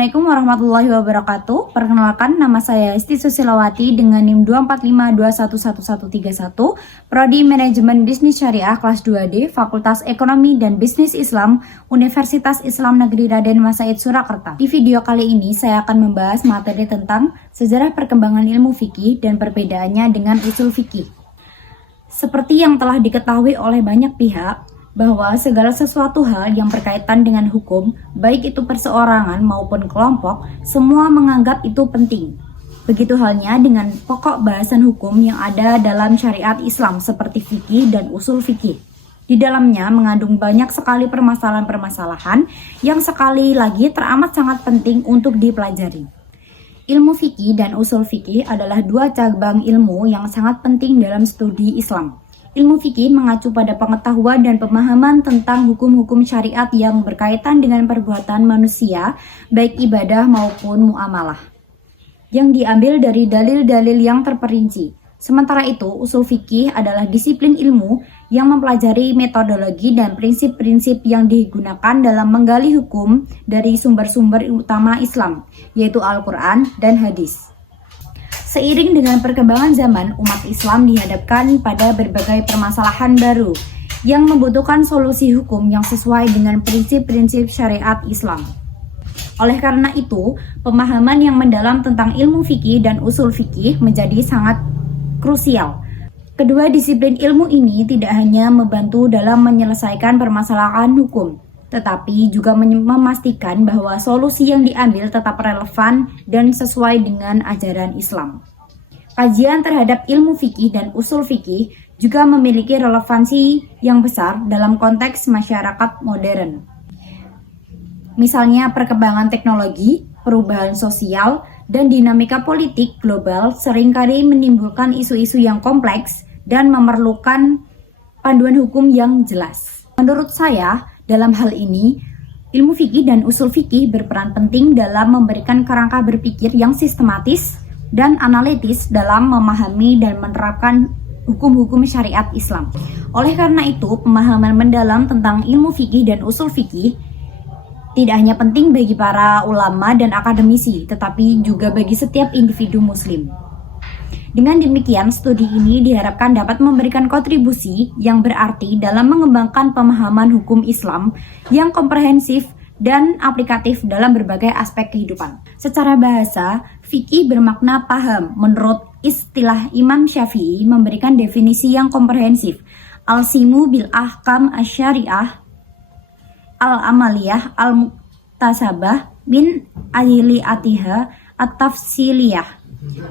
Assalamualaikum warahmatullahi wabarakatuh. Perkenalkan, nama saya Esti Susilawati dengan NIM 245211131, Prodi Manajemen Bisnis Syariah kelas 2D, Fakultas Ekonomi dan Bisnis Islam, Universitas Islam Negeri Raden Mas Said Surakarta. Di video kali ini saya akan membahas materi tentang sejarah perkembangan ilmu fikih dan perbedaannya dengan usul fikih. Seperti yang telah diketahui oleh banyak pihak, bahwa segala sesuatu hal yang berkaitan dengan hukum, baik itu perseorangan maupun kelompok, semua menganggap itu penting. Begitu halnya dengan pokok bahasan hukum yang ada dalam syariat Islam seperti fikih dan usul fikih. Di dalamnya mengandung banyak sekali permasalahan-permasalahan yang sekali lagi teramat sangat penting untuk dipelajari. Ilmu fikih dan usul fikih adalah dua cabang ilmu yang sangat penting dalam studi Islam. Ilmu fikih mengacu pada pengetahuan dan pemahaman tentang hukum-hukum syariat yang berkaitan dengan perbuatan manusia, baik ibadah maupun muamalah, yang diambil dari dalil-dalil yang terperinci. Sementara itu, usul fikih adalah disiplin ilmu yang mempelajari metodologi dan prinsip-prinsip yang digunakan dalam menggali hukum dari sumber-sumber utama Islam, yaitu Al-Quran dan Hadis. Seiring dengan perkembangan zaman, umat Islam dihadapkan pada berbagai permasalahan baru yang membutuhkan solusi hukum yang sesuai dengan prinsip-prinsip syariat Islam. Oleh karena itu, pemahaman yang mendalam tentang ilmu fikih dan usul fikih menjadi sangat krusial. Kedua disiplin ilmu ini tidak hanya membantu dalam menyelesaikan permasalahan hukum, tetapi juga memastikan bahwa solusi yang diambil tetap relevan dan sesuai dengan ajaran Islam. Kajian terhadap ilmu fikih dan usul fikih juga memiliki relevansi yang besar dalam konteks masyarakat modern. Misalnya perkembangan teknologi, perubahan sosial, dan dinamika politik global seringkali menimbulkan isu-isu yang kompleks dan memerlukan panduan hukum yang jelas. Menurut saya, dalam hal ini, ilmu fikih dan usul fikih berperan penting dalam memberikan kerangka berpikir yang sistematis dan analitis dalam memahami dan menerapkan hukum-hukum syariat Islam. Oleh karena itu, pemahaman mendalam tentang ilmu fikih dan usul fikih tidak hanya penting bagi para ulama dan akademisi, tetapi juga bagi setiap individu muslim. Dengan demikian, studi ini diharapkan dapat memberikan kontribusi yang berarti dalam mengembangkan pemahaman hukum Islam yang komprehensif dan aplikatif dalam berbagai aspek kehidupan. Secara bahasa, fikih bermakna paham. Menurut istilah Imam Syafi'i memberikan definisi yang komprehensif. Al-simu bil ahkam asy-syariah al-amaliyah al-muktasabah min ahliatiha at-tafsiliyah.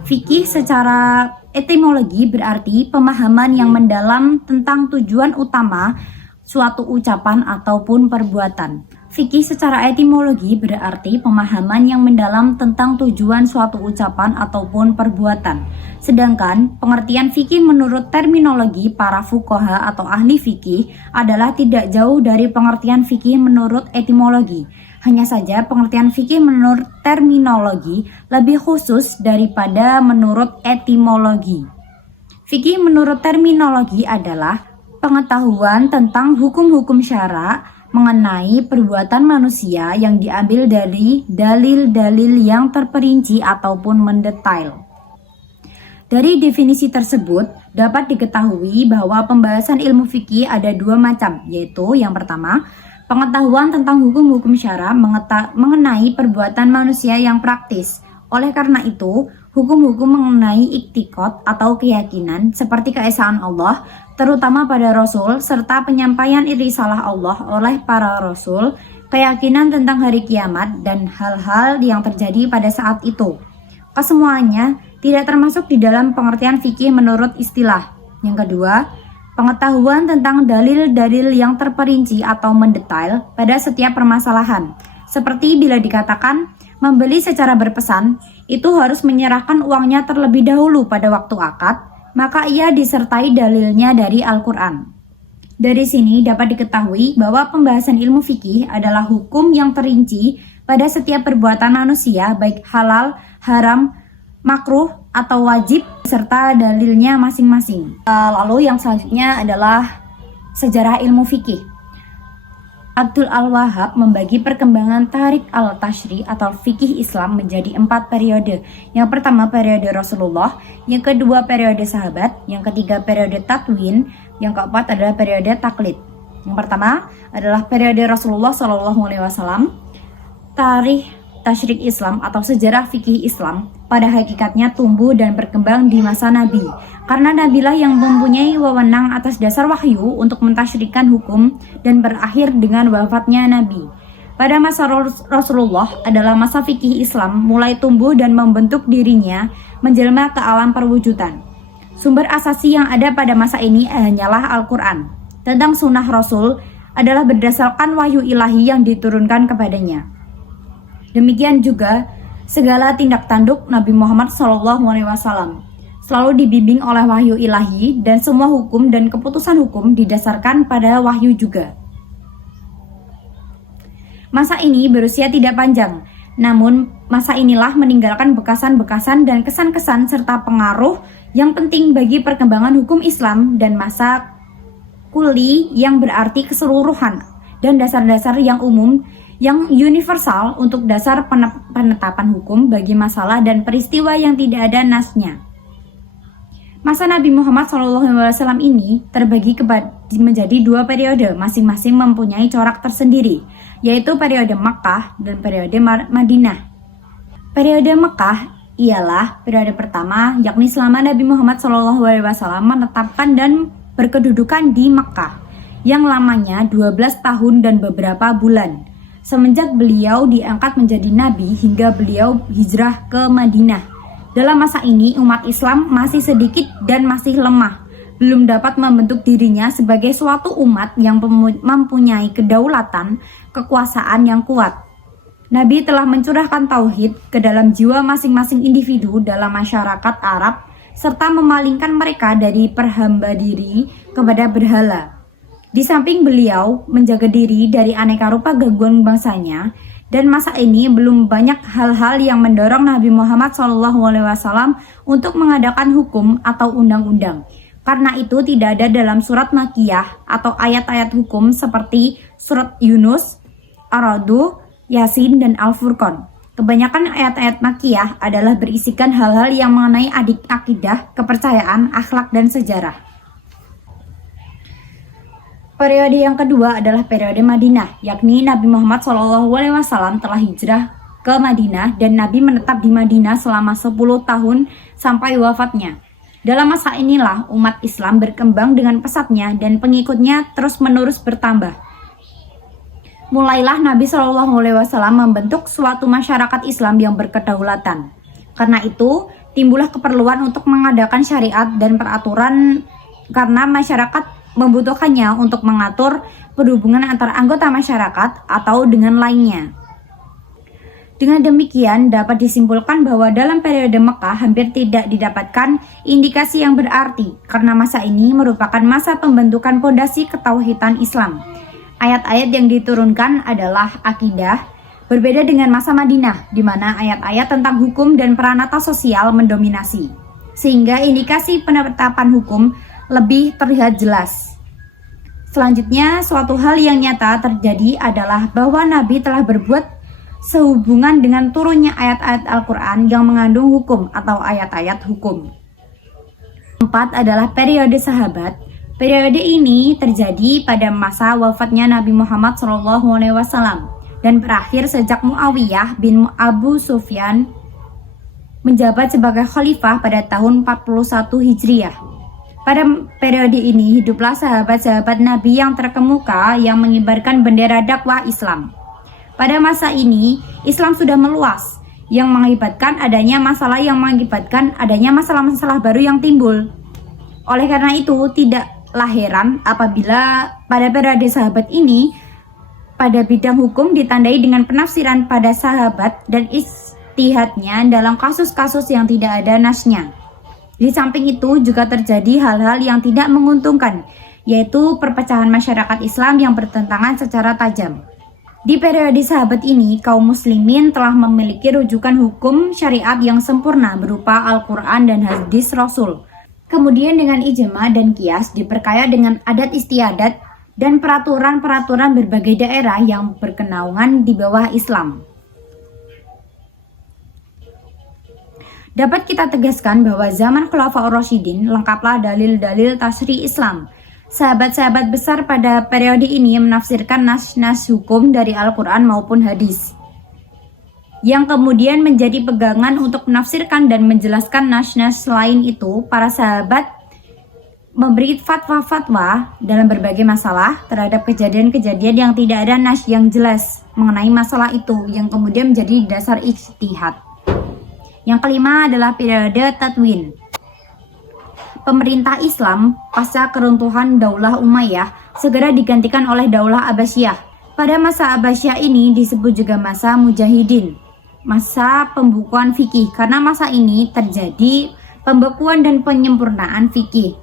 Fikih secara etimologi berarti pemahaman yang mendalam tentang tujuan utama suatu ucapan ataupun perbuatan. Fikih secara etimologi berarti pemahaman yang mendalam tentang tujuan suatu ucapan ataupun perbuatan. Sedangkan pengertian fikih menurut terminologi para fuqaha atau ahli fikih adalah tidak jauh dari pengertian fikih menurut etimologi. Hanya saja pengertian fikih menurut terminologi lebih khusus daripada menurut etimologi. Fikih menurut terminologi adalah pengetahuan tentang hukum-hukum syara mengenai perbuatan manusia yang diambil dari dalil-dalil yang terperinci ataupun mendetail. Dari definisi tersebut, dapat diketahui bahwa pembahasan ilmu fikih ada dua macam, yaitu yang pertama, pengetahuan tentang hukum-hukum syara mengenai perbuatan manusia yang praktis. Oleh karena itu, hukum-hukum mengenai iktikad atau keyakinan seperti keesaan Allah, terutama pada Rasul, serta penyampaian risalah Allah oleh para Rasul, keyakinan tentang hari kiamat, dan hal-hal yang terjadi pada saat itu. Kesemuanya tidak termasuk di dalam pengertian fikih menurut istilah. Yang kedua, pengetahuan tentang dalil-dalil yang terperinci atau mendetail pada setiap permasalahan. Seperti bila dikatakan, membeli secara berpesan, itu harus menyerahkan uangnya terlebih dahulu pada waktu akad, maka ia disertai dalilnya dari Al-Quran. Dari sini dapat diketahui bahwa pembahasan ilmu fikih adalah hukum yang terinci pada setiap perbuatan manusia, baik halal, haram, makruh, atau wajib, serta dalilnya masing-masing. Lalu yang selanjutnya adalah sejarah ilmu fikih. Abdul Al-Wahhab membagi perkembangan Tarik al-Tashri atau fikih Islam menjadi 4 periode. Yang pertama periode Rasulullah, yang kedua periode sahabat, yang ketiga periode Tadwin, yang keempat adalah periode taklid. Yang pertama adalah periode Rasulullah SAW. Tarikh Tasyrik Islam atau sejarah fikih Islam pada hakikatnya tumbuh dan berkembang di masa Nabi. Karena Nabilah yang mempunyai wewenang atas dasar wahyu untuk mentasyrikkan hukum dan berakhir dengan wafatnya Nabi. Pada masa Rasulullah adalah masa fikih Islam mulai tumbuh dan membentuk dirinya menjelma ke alam perwujudan. Sumber asasi yang ada pada masa ini hanyalah Al-Quran. Tentang sunnah Rasul adalah berdasarkan wahyu ilahi yang diturunkan kepadanya. Demikian juga segala tindak tanduk Nabi Muhammad SAW selalu dibimbing oleh wahyu ilahi dan semua hukum dan keputusan hukum didasarkan pada wahyu juga. Masa ini berusia tidak panjang, namun masa inilah meninggalkan bekasan-bekasan dan kesan-kesan serta pengaruh yang penting bagi perkembangan hukum Islam dan masa kuli yang berarti keseluruhan dan dasar-dasar yang umum yang universal untuk dasar penetapan hukum bagi masalah dan peristiwa yang tidak ada nasnya. Masa Nabi Muhammad SAW ini terbagi menjadi 2 periode, masing-masing mempunyai corak tersendiri, yaitu periode Makkah dan periode Madinah. Periode Makkah ialah periode pertama, yakni selama Nabi Muhammad SAW menetapkan dan berkedudukan di Makkah, yang lamanya 12 tahun dan beberapa bulan. Semenjak beliau diangkat menjadi nabi hingga beliau hijrah ke Madinah. Dalam masa ini umat Islam masih sedikit dan masih lemah, belum dapat membentuk dirinya sebagai suatu umat yang mempunyai kedaulatan, kekuasaan yang kuat. Nabi telah mencurahkan tauhid ke dalam jiwa masing-masing individu dalam masyarakat Arab serta memalingkan mereka dari perhamba diri kepada berhala. Di samping beliau menjaga diri dari aneka rupa gangguan bangsanya, dan masa ini belum banyak hal-hal yang mendorong Nabi Muhammad SAW untuk mengadakan hukum atau undang-undang. Karena itu tidak ada dalam surat Makkiyah atau ayat-ayat hukum seperti surat Yunus, Ar-Ra'd, Yasin, dan Al-Furqan. Kebanyakan ayat-ayat Makkiyah adalah berisikan hal-hal yang mengenai akidah, kepercayaan, akhlak, dan sejarah. Periode yang kedua adalah periode Madinah, yakni Nabi Muhammad SAW telah hijrah ke Madinah dan Nabi menetap di Madinah selama 10 tahun sampai wafatnya. Dalam masa inilah umat Islam berkembang dengan pesatnya dan pengikutnya terus-menerus bertambah. Mulailah Nabi SAW membentuk suatu masyarakat Islam yang berkedaulatan. Karena itu, timbullah keperluan untuk mengadakan syariat dan peraturan karena masyarakat membutuhkannya untuk mengatur perhubungan antara anggota masyarakat atau dengan lainnya. Dengan demikian dapat disimpulkan bahwa dalam periode Mekah hampir tidak didapatkan indikasi yang berarti karena masa ini merupakan masa pembentukan pondasi ketauhidan Islam. Ayat-ayat yang diturunkan adalah akidah, berbeda dengan masa Madinah di mana ayat-ayat tentang hukum dan peranata sosial mendominasi, sehingga indikasi penetapan hukum lebih terlihat jelas. Selanjutnya, suatu hal yang nyata terjadi adalah bahwa Nabi telah berbuat sehubungan dengan turunnya ayat-ayat Al-Quran yang mengandung hukum atau ayat-ayat hukum. 4 adalah periode sahabat. Periode ini terjadi pada masa wafatnya Nabi Muhammad SAW dan berakhir sejak Muawiyah bin Abu Sufyan menjabat sebagai khalifah pada tahun 41 Hijriah. Pada periode ini hiduplah sahabat-sahabat Nabi yang terkemuka yang mengibarkan bendera dakwah Islam. Pada masa ini Islam sudah meluas yang mengakibatkan adanya masalah-masalah baru yang timbul. Oleh karena itu tidaklah heran apabila pada periode sahabat ini pada bidang hukum ditandai dengan penafsiran pada sahabat dan ijtihadnya dalam kasus-kasus yang tidak ada nasnya. Di samping itu juga terjadi hal-hal yang tidak menguntungkan, yaitu perpecahan masyarakat Islam yang bertentangan secara tajam. Di periode sahabat ini, kaum muslimin telah memiliki rujukan hukum syariat yang sempurna berupa Al-Quran dan hadis Rasul. Kemudian dengan ijma dan qiyas diperkaya dengan adat istiadat dan peraturan-peraturan berbagai daerah yang berkenaungan di bawah Islam. Dapat kita tegaskan bahwa zaman Khulafaur Rasyidin lengkaplah dalil-dalil tasyri' Islam. Sahabat-sahabat besar pada periode ini menafsirkan nas-nas hukum dari Al-Quran maupun hadis, yang kemudian menjadi pegangan untuk menafsirkan dan menjelaskan nas-nas lain itu. Para sahabat memberi fatwa-fatwa dalam berbagai masalah terhadap kejadian-kejadian yang tidak ada nas yang jelas mengenai masalah itu, yang kemudian menjadi dasar ijtihad. Yang kelima adalah periode Tadwin. Pemerintah Islam pasca keruntuhan Daulah Umayyah segera digantikan oleh Daulah Abbasiyah. Pada masa Abbasiyah ini disebut juga masa Mujahidin, masa pembukuan fikih, karena masa ini terjadi pembekuan dan penyempurnaan fikih.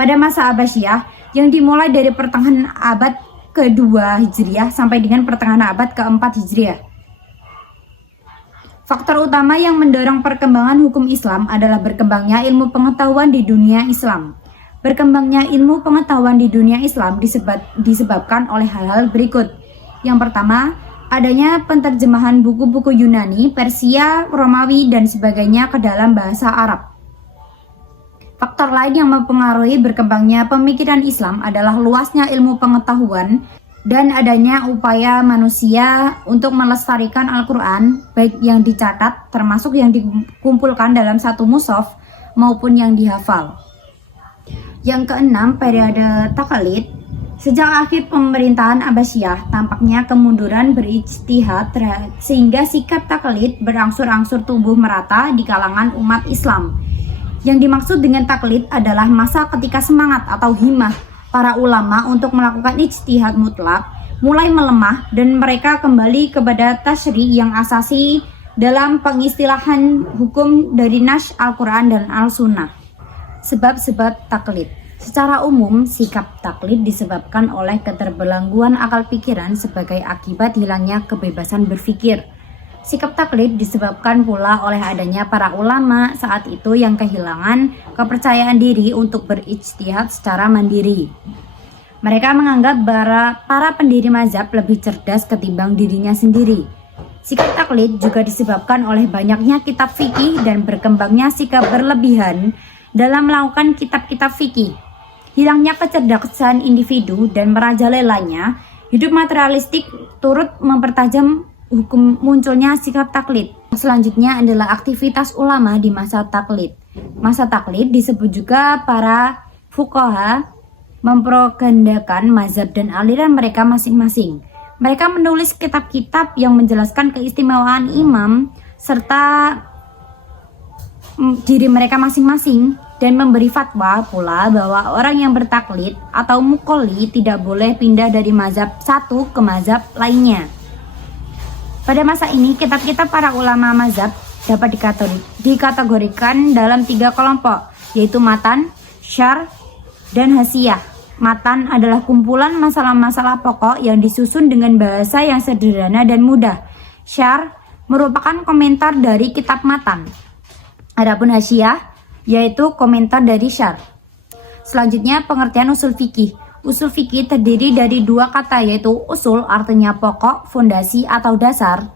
Pada masa Abbasiyah yang dimulai dari pertengahan abad ke-2 Hijriah sampai dengan pertengahan abad ke-4 Hijriah. Faktor utama yang mendorong perkembangan hukum Islam adalah berkembangnya ilmu pengetahuan di dunia Islam. Berkembangnya ilmu pengetahuan di dunia Islam disebabkan oleh hal-hal berikut. Yang pertama, adanya penterjemahan buku-buku Yunani, Persia, Romawi, dan sebagainya ke dalam bahasa Arab. Faktor lain yang mempengaruhi berkembangnya pemikiran Islam adalah luasnya ilmu pengetahuan dan adanya upaya manusia untuk melestarikan Al-Quran, baik yang dicatat termasuk yang dikumpulkan dalam satu mushaf maupun yang dihafal. Yang keenam, periode taklid. Sejak akhir pemerintahan Abbasiyah tampaknya kemunduran berijtihad sehingga sikap taklid berangsur-angsur tumbuh merata di kalangan umat Islam. Yang dimaksud dengan taklid adalah masa ketika semangat atau himmah para ulama untuk melakukan ijtihad mutlak mulai melemah dan mereka kembali kepada tasyri' yang asasi dalam pengistilahan hukum dari nas Al-Quran dan Al-Sunnah. Sebab-sebab taklid. Secara umum, sikap taklid disebabkan oleh keterbelengguan akal pikiran sebagai akibat hilangnya kebebasan berpikir. Sikap taklid disebabkan pula oleh adanya para ulama saat itu yang kehilangan kepercayaan diri untuk berijtihad secara mandiri. Mereka menganggap para pendiri mazhab lebih cerdas ketimbang dirinya sendiri. Sikap taklid juga disebabkan oleh banyaknya kitab fikih dan berkembangnya sikap berlebihan dalam melakukan kitab-kitab fikih. Hilangnya kecerdasan individu dan merajalelanya hidup materialistik turut mempertajam hukum munculnya sikap taklid. Selanjutnya adalah aktivitas ulama di masa taklid. Masa taklid disebut juga para fuqaha mempropagandakan mazhab dan aliran mereka masing-masing. Mereka menulis kitab-kitab yang menjelaskan keistimewaan imam serta diri mereka masing-masing dan memberi fatwa pula bahwa orang yang bertaklid atau muqallid tidak boleh pindah dari mazhab satu ke mazhab lainnya. Pada masa ini, kitab-kitab para ulama mazhab dapat dikategorikan dalam 3 kelompok, yaitu matan, syarh, dan hasiyah. Matan adalah kumpulan masalah-masalah pokok yang disusun dengan bahasa yang sederhana dan mudah. Syarh merupakan komentar dari kitab matan. Adapun hasiyah yaitu komentar dari syarh. Selanjutnya, pengertian usul fikih. Usul fikih terdiri dari 2 kata, yaitu usul artinya pokok, fondasi atau dasar,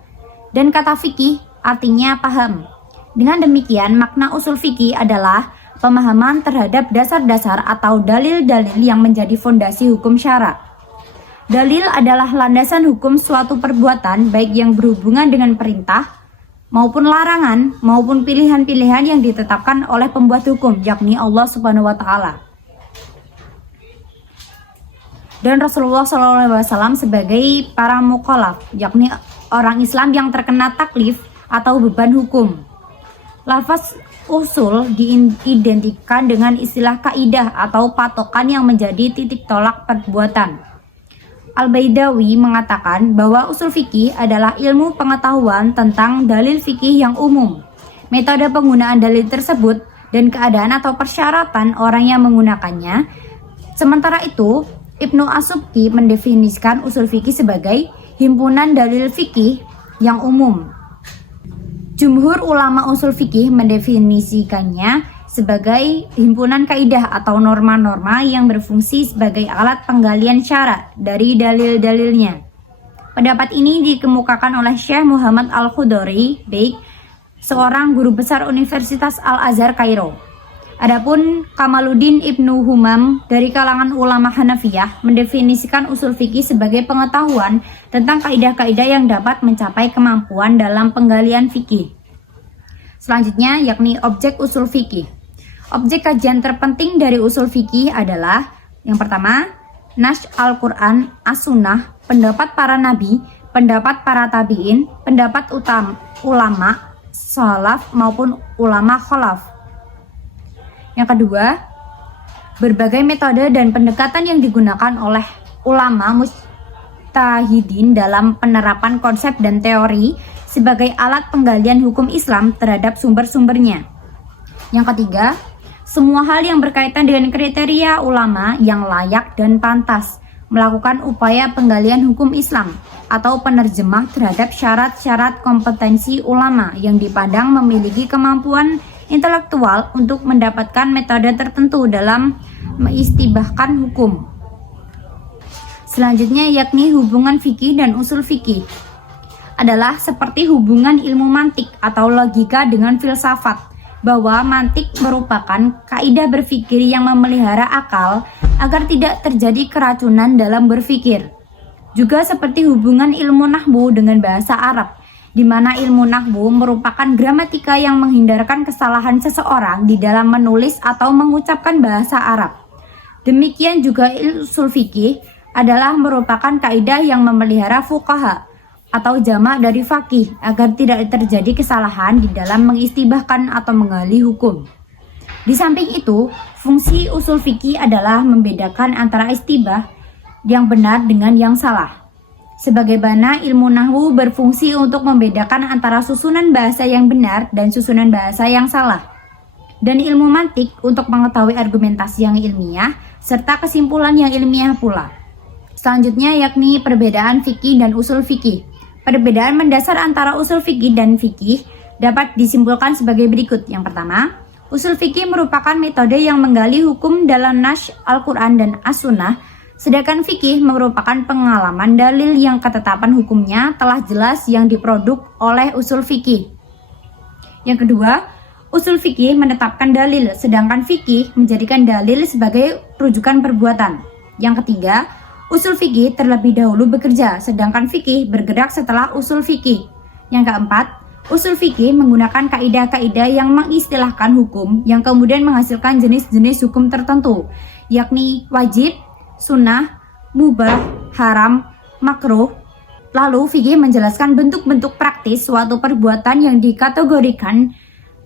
dan kata fikih artinya paham. Dengan demikian, makna usul fikih adalah pemahaman terhadap dasar-dasar atau dalil-dalil yang menjadi fondasi hukum syara. Dalil adalah landasan hukum suatu perbuatan baik yang berhubungan dengan perintah maupun larangan maupun pilihan-pilihan yang ditetapkan oleh pembuat hukum, yakni Allah Subhanahu wa taala. Dan Rasulullah SAW sebagai para mukallaf, yakni orang Islam yang terkena taklif atau beban hukum. Lafaz usul diidentikan dengan istilah kaidah atau patokan yang menjadi titik tolak perbuatan. Al-Baidawi mengatakan bahwa usul fikih adalah ilmu pengetahuan tentang dalil fikih yang umum, metode penggunaan dalil tersebut, dan keadaan atau persyaratan orang yang menggunakannya. Sementara itu, Ibnu As-Subki mendefinisikan usul fikih sebagai himpunan dalil fikih yang umum. Jumhur ulama usul fikih mendefinisikannya sebagai himpunan kaidah atau norma-norma yang berfungsi sebagai alat penggalian syara dari dalil-dalilnya. Pendapat ini dikemukakan oleh Syekh Muhammad Al-Khudori, seorang guru besar Universitas Al-Azhar Kairo. Adapun Kamaluddin Ibnu Humam dari kalangan ulama Hanafiyah mendefinisikan usul fikih sebagai pengetahuan tentang kaidah-kaidah yang dapat mencapai kemampuan dalam penggalian fikih. Selanjutnya yakni objek usul fikih. Objek kajian terpenting dari usul fikih adalah yang pertama, nas Al-Quran, As-Sunnah, pendapat para nabi, pendapat para tabi'in, pendapat ulama salaf maupun ulama khalaf. Yang kedua, berbagai metode dan pendekatan yang digunakan oleh ulama mujtahidin dalam penerapan konsep dan teori sebagai alat penggalian hukum Islam terhadap sumber-sumbernya. Yang ketiga, semua hal yang berkaitan dengan kriteria ulama yang layak dan pantas melakukan upaya penggalian hukum Islam atau penerjemah terhadap syarat-syarat kompetensi ulama yang dipandang memiliki kemampuan intelektual untuk mendapatkan metode tertentu dalam mengistibahkan hukum. Selanjutnya yakni hubungan fikih dan usul fikih adalah seperti hubungan ilmu mantik atau logika dengan filsafat, bahwa mantik merupakan kaidah berpikir yang memelihara akal agar tidak terjadi keracunan dalam berpikir. Juga seperti hubungan ilmu nahwu dengan bahasa Arab, di mana ilmu nahwu merupakan gramatika yang menghindarkan kesalahan seseorang di dalam menulis atau mengucapkan bahasa Arab. Demikian juga usul fikih adalah merupakan kaidah yang memelihara fuqaha atau jamak dari faqih agar tidak terjadi kesalahan di dalam mengistibahkan atau menggali hukum. Di samping itu, fungsi usul fikih adalah membedakan antara istibah yang benar dengan yang salah. Sebagaimana ilmu nahwu berfungsi untuk membedakan antara susunan bahasa yang benar dan susunan bahasa yang salah. Dan ilmu mantik untuk mengetahui argumentasi yang ilmiah serta kesimpulan yang ilmiah pula. Selanjutnya yakni perbedaan fikih dan usul fikih. Perbedaan mendasar antara usul fikih dan fikih dapat disimpulkan sebagai berikut. Yang pertama, usul fikih merupakan metode yang menggali hukum dalam nas Al-Quran dan As-Sunnah, sedangkan fikih merupakan pengalaman dalil yang ketetapan hukumnya telah jelas yang diproduk oleh usul fikih. Yang kedua, usul fikih menetapkan dalil, sedangkan fikih menjadikan dalil sebagai rujukan perbuatan. Yang ketiga, usul fikih terlebih dahulu bekerja, sedangkan fikih bergerak setelah usul fikih. Yang keempat, usul fikih menggunakan kaidah-kaidah yang mengistilahkan hukum yang kemudian menghasilkan jenis-jenis hukum tertentu, yakni wajib, sunnah, mubah, haram, makruh. Lalu fikih menjelaskan bentuk-bentuk praktis suatu perbuatan yang dikategorikan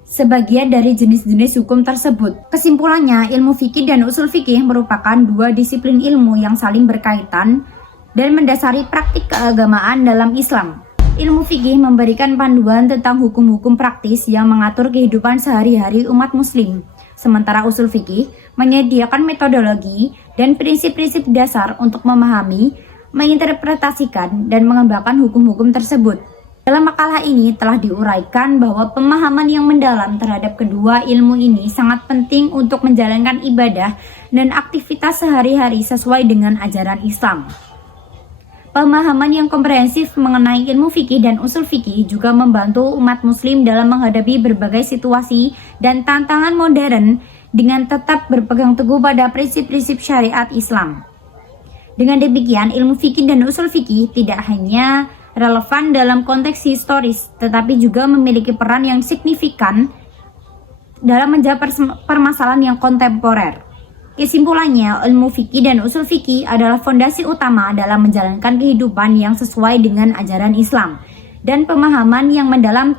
sebagian dari jenis-jenis hukum tersebut. Kesimpulannya, ilmu fikih dan usul fikih merupakan dua disiplin ilmu yang saling berkaitan dan mendasari praktik keagamaan dalam Islam. Ilmu fikih memberikan panduan tentang hukum-hukum praktis yang mengatur kehidupan sehari-hari umat muslim. Sementara usul fikih menyediakan metodologi dan prinsip-prinsip dasar untuk memahami, menginterpretasikan, dan mengembangkan hukum-hukum tersebut. Dalam makalah ini telah diuraikan bahwa pemahaman yang mendalam terhadap kedua ilmu ini sangat penting untuk menjalankan ibadah dan aktivitas sehari-hari sesuai dengan ajaran Islam. Pemahaman yang komprehensif mengenai ilmu fikih dan usul fikih juga membantu umat muslim dalam menghadapi berbagai situasi dan tantangan modern dengan tetap berpegang teguh pada prinsip-prinsip syariat Islam. Dengan demikian, ilmu fikih dan usul fikih tidak hanya relevan dalam konteks historis, tetapi juga memiliki peran yang signifikan dalam menjawab permasalahan yang kontemporer. Kesimpulannya, ilmu fikih dan usul fikih adalah fondasi utama dalam menjalankan kehidupan yang sesuai dengan ajaran Islam. Dan pemahaman yang mendalam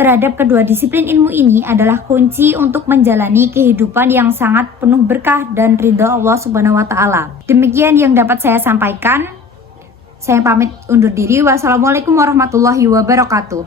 terhadap kedua disiplin ilmu ini adalah kunci untuk menjalani kehidupan yang sangat penuh berkah dan ridha Allah Subhanahu wa taala. Demikian yang dapat saya sampaikan. Saya pamit undur diri. Wassalamualaikum warahmatullahi wabarakatuh.